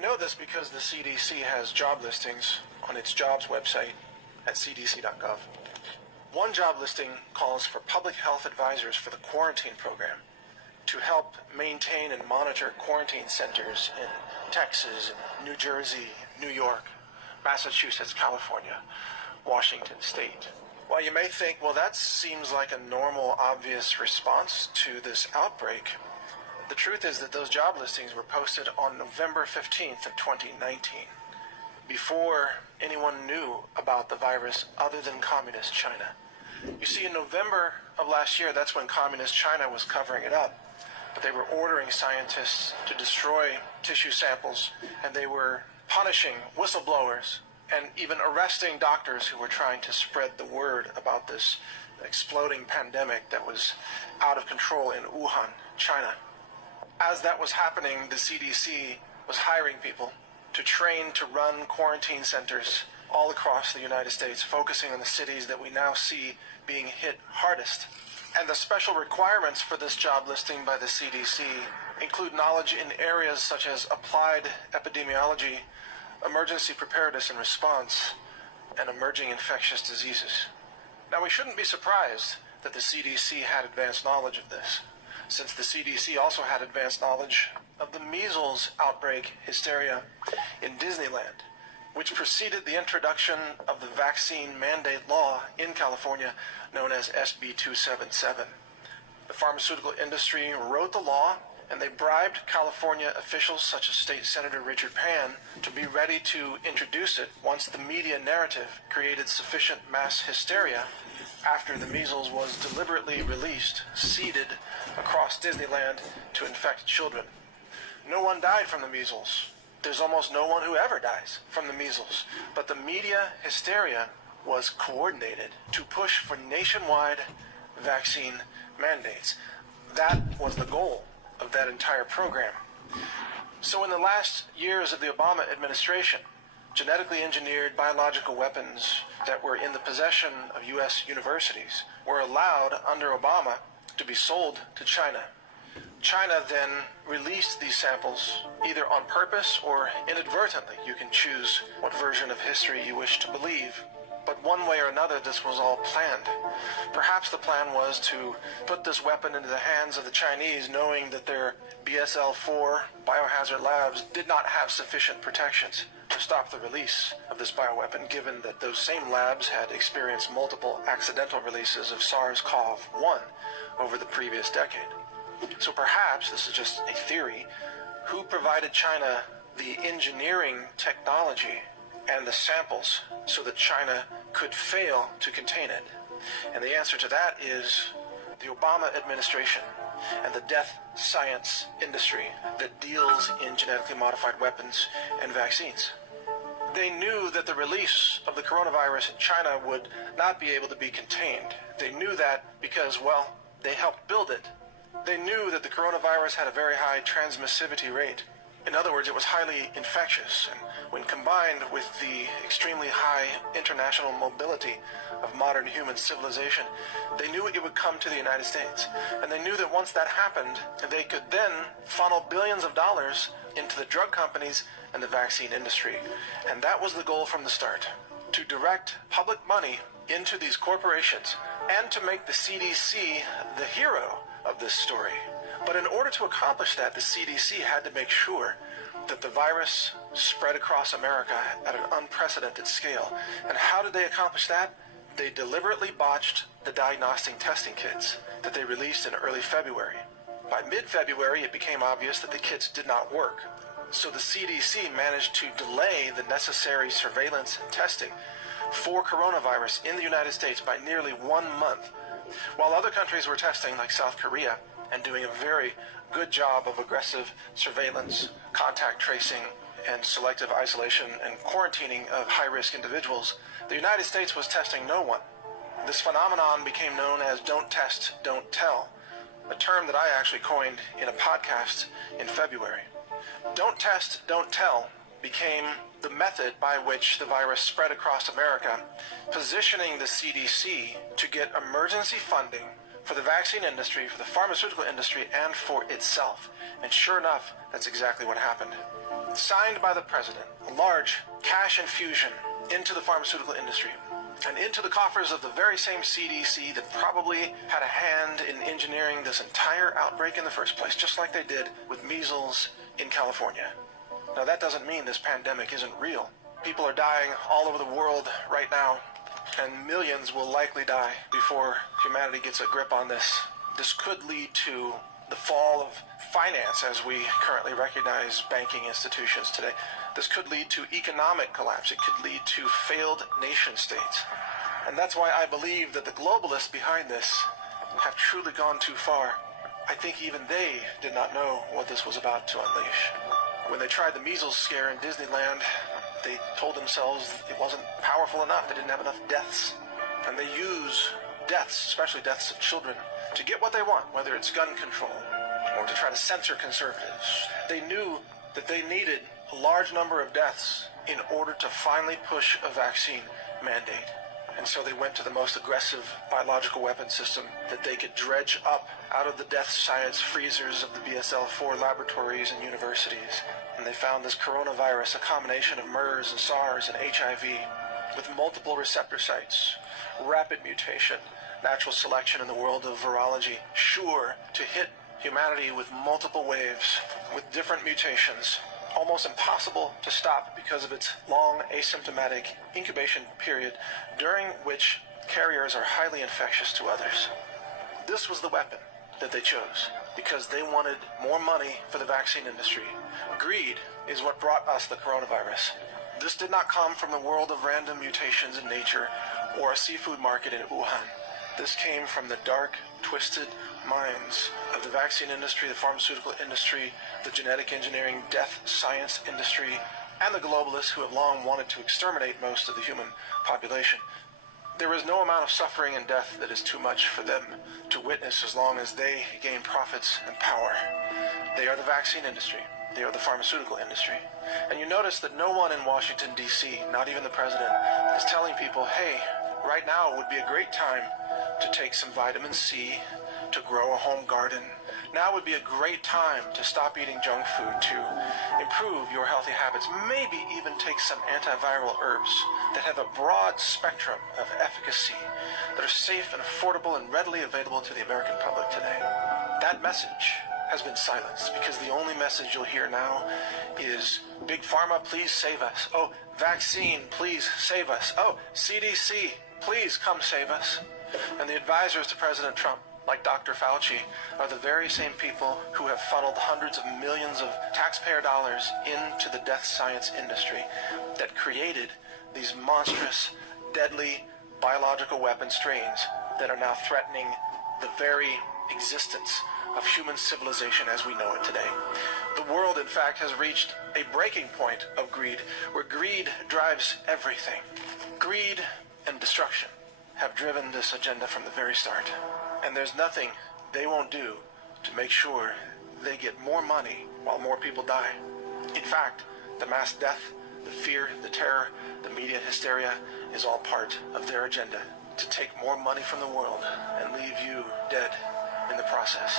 We know this because the CDC has job listings on its jobs website at cdc.gov. One job listing calls for public health advisors for the quarantine program to help maintain and monitor quarantine centers in Texas, New Jersey, New York, Massachusetts, California, Washington State. While you may think, well, that seems like a normal, obvious response to this outbreak, the truth is that those job listings were posted on November 15th of 2019, before anyone knew about the virus other than Communist China. You see, in November of last year, that's when Communist China was covering it up. But they were ordering scientists to destroy tissue samples, and they were punishing whistleblowers and even arresting doctors who were trying to spread the word about this exploding pandemic that was out of control in Wuhan, China. As that was happening, the CDC was hiring people to train to run quarantine centers all across the United States, focusing on the cities that we now see being hit hardest. And the special requirements for this job listing by the CDC include knowledge in areas such as applied epidemiology, emergency preparedness and response, and emerging infectious diseases. Now, we shouldn't be surprised that the CDC had advanced knowledge of this, since the CDC also had advanced knowledge of the measles outbreak hysteria in Disneyland, which preceded the introduction of the vaccine mandate law in California known as SB 277. The pharmaceutical industry wrote the law, and they bribed California officials such as State Senator Richard Pan to be ready to introduce it once the media narrative created sufficient mass hysteria after the measles was deliberately released, seeded across Disneyland to infect children. No one died from the measles. There's almost no one who ever dies from the measles. But the media hysteria was coordinated to push for nationwide vaccine mandates. That was the goal of that entire program. So in the last years of the Obama administration, genetically engineered biological weapons that were in the possession of U.S. universities were allowed under Obama to be sold to China. China then released these samples either on purpose or inadvertently. You can choose what version of history you wish to believe. But one way or another, this was all planned. Perhaps the plan was to put this weapon into the hands of the Chinese, knowing that their BSL-4 biohazard labs did not have sufficient protections to stop the release of this bioweapon, given that those same labs had experienced multiple accidental releases of SARS-CoV-1 over the previous decade. So perhaps, this is just a theory, who provided China the engineering technology and the samples so that China could fail to contain it? And the answer to that is the Obama administration and the death science industry that deals in genetically modified weapons and vaccines. They knew that the release of the coronavirus in China would not be able to be contained. They knew that because, well, they helped build it. They knew that the coronavirus had a very high transmissivity rate. In other words, it was highly infectious, and when combined with the extremely high international mobility of modern human civilization, they knew it would come to the United States. And they knew that once that happened, they could then funnel billions of dollars into the drug companies and the vaccine industry. And that was the goal from the start, to direct public money into these corporations and to make the CDC the hero of this story. But in order to accomplish that, the CDC had to make sure that the virus spread across America at an unprecedented scale. And how did they accomplish that? They deliberately botched the diagnostic testing kits that they released in early February. By mid-February, it became obvious that the kits did not work. So the CDC managed to delay the necessary surveillance and testing for coronavirus in the United States by nearly 1 month, while other countries were testing, like South Korea, and doing a very good job of aggressive surveillance, contact tracing, and selective isolation and quarantining of high-risk individuals. The United States was testing no one. This phenomenon became known as "don't test, don't tell," a term that I actually coined in a podcast in February. Don't test, don't tell became the method by which the virus spread across America, positioning the CDC to get emergency funding for the vaccine industry, for the pharmaceutical industry, and for itself. And sure enough, that's exactly what happened. signed by the president, a large cash infusion into the pharmaceutical industry and into the coffers of the very same CDC that probably had a hand in engineering this entire outbreak in the first place, just like they did with measles in California. Now, that doesn't mean this pandemic isn't real. People are dying all over the world right now, and millions will likely die before humanity gets a grip on this. This could lead to the fall of finance as we currently recognize banking institutions today. This could lead to economic collapse. It could lead to failed nation states. And that's why I believe that the globalists behind this have truly gone too far. I think even they did not know what this was about to unleash. When they tried the measles scare in Disneyland, they told themselves it wasn't powerful enough. They didn't have enough deaths. And they use deaths, especially deaths of children, to get what they want, whether it's gun control or to try to censor conservatives. They knew that they needed a large number of deaths in order to finally push a vaccine mandate. And so they went to the most aggressive biological weapon system that they could dredge up out of the death science freezers of the BSL-4 laboratories and universities. And they found this coronavirus, a combination of MERS and SARS and HIV, with multiple receptor sites, rapid mutation, natural selection in the world of virology, sure to hit humanity with multiple waves, with different mutations, almost impossible to stop because of its long asymptomatic incubation period, during which carriers are highly infectious to others. This was the weapon that they chose because they wanted more money for the vaccine industry. Greed is what brought us the coronavirus. This did not come from the world of random mutations in nature or a seafood market in Wuhan. This came from the dark, twisted minds of the vaccine industry, the pharmaceutical industry, the genetic engineering, death science industry, and the globalists who have long wanted to exterminate most of the human population. There is no amount of suffering and death that is too much for them to witness as long as they gain profits and power. They are the vaccine industry. They are the pharmaceutical industry. And you notice that no one in Washington, D.C., not even the president, is telling people, hey, right now would be a great time to take some vitamin C, to grow a home garden. Now would be a great time to stop eating junk food, to improve your healthy habits, maybe even take some antiviral herbs that have a broad spectrum of efficacy, that are safe and affordable and readily available to the American public today. That message has been silenced because the only message you'll hear now is, Big Pharma, please save us. Oh, vaccine, please save us. Oh, CDC, please come save us. And the advisors to President Trump, like Dr. Fauci, are the very same people who have funneled hundreds of millions of taxpayer dollars into the death science industry that created these monstrous, deadly biological weapon strains that are now threatening the very existence of human civilization as we know it today. The world, in fact, has reached a breaking point of greed, where greed drives everything. Greed and destruction have driven this agenda from the very start. And there's nothing they won't do to make sure they get more money while more people die. In fact, the mass death, the fear, the terror, the media hysteria is all part of their agenda to take more money from the world and leave you dead in the process.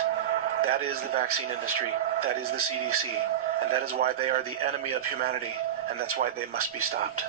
That is the vaccine industry, that is the CDC, and that is why they are the enemy of humanity, and that's why they must be stopped.